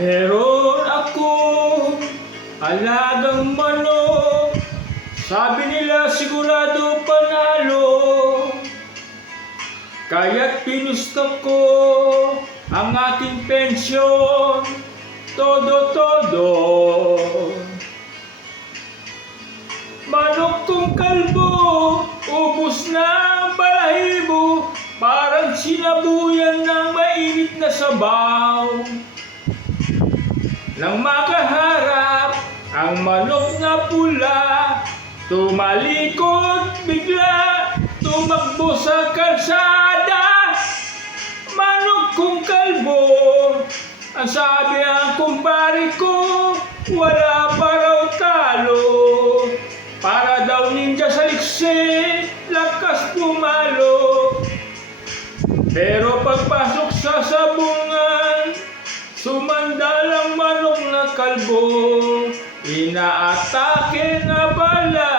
Meron akong alagang manok, sabi nila sigurado panalo. Kaya't pinusta ko ang aking pensyon, todo-todo. Manok kong kalbo, ubos na ang balahibo, parang sinabuyan ng mainit na sabaw. Nang makaharap ang manok na pula, tumalikod bigla, tumakbo sa kalsada. Manok kong kalbo, ang sabi ang kumpare ko, wala pa raw talo. Para daw ninja sa likse, lakas pumalo. Pero pagpasok sa sabungan, sumandal ang manok na kalbo, inaatake na bala.